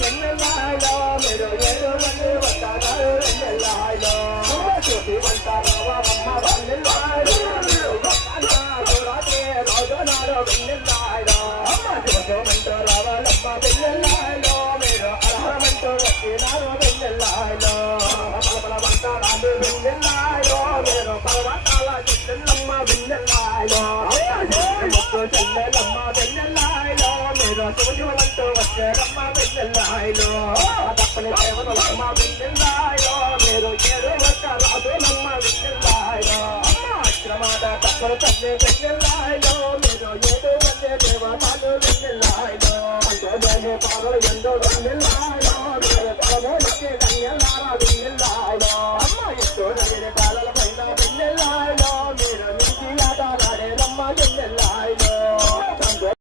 వెన్నెల్లాయో మీరు ఏడు మంది వస్తారు వెన్నెల్లాయో చూసి వంటారో అమ్మ వెన్నెల్లాయో రోజు నాడు వెన్నెల్లాయో అమ్మ చూసమంటూ రావాలమ్మ వెన్నెల్లాయో మీరు అర్హమంటూ వచ్చినారు వెన్నెల్లాయో పలపల వంటారాలు వెన్నెల్లాయో మీరు పర్వతాల చెల్లెల్లమ్మ వెన్నెల్లాయో చెల్లెలమ్మ వెన్నెల్లాయో మీరు శివశివలంటూ వచ్చారమ్మ వెన్నెల్లాయో తప్పని దేవతలమ్మ వెన్నెల్లాయో మీరు ఏడు ఒక్క రాజులమ్మ వెన్నెల్లాయో అమ్మ అక్రమాట తప్పని తల్లి వెన్నెల్లాయో మీరు ఏడు మంది దేవతలు